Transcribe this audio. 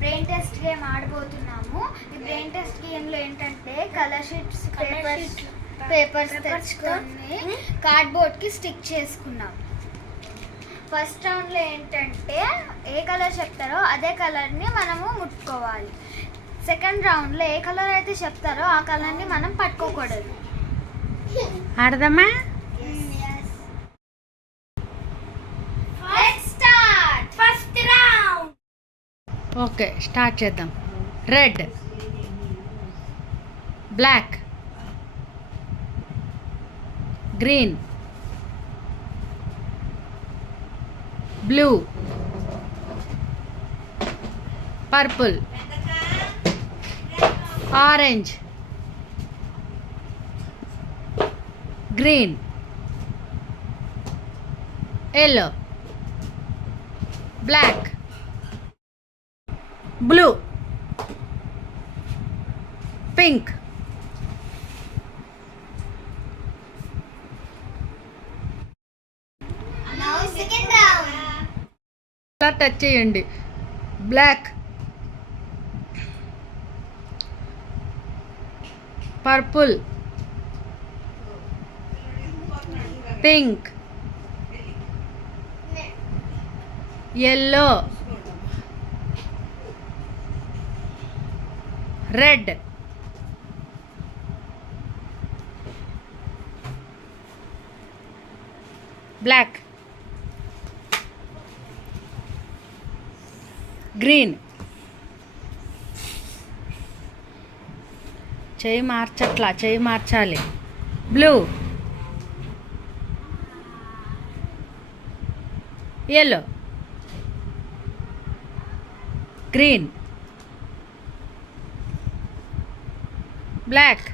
Brain test game ఆడబోతున్నాము. ఈ brain test గేమ్లో ఏంటంటే కలర్ షీట్స్ పేపర్స్ తెచ్చుకొని కార్డ్బోర్డ్కి స్టిక్ చేసుకున్నాం. ఫస్ట్ రౌండ్లో ఏంటంటే ఏ కలర్ చెప్తారో అదే కలర్ని మనము ముట్టుకోవాలి. సెకండ్ రౌండ్లో ఏ కలర్ అయితే చెప్తారో ఆ కలర్ని మనం పట్టుకోకూడదు. ఆడదామా? First round. ఓకే, స్టార్ట్ చేద్దాం. Red, black, green, blue, purple, orange, green, yellow, black, blue, pink, Now second round. Touch చేయండి. Black, purple, pink, yellow, red, black, green, చేయి మార్చట్లా, చేయి మార్చాలి. Blue, yellow, green, black,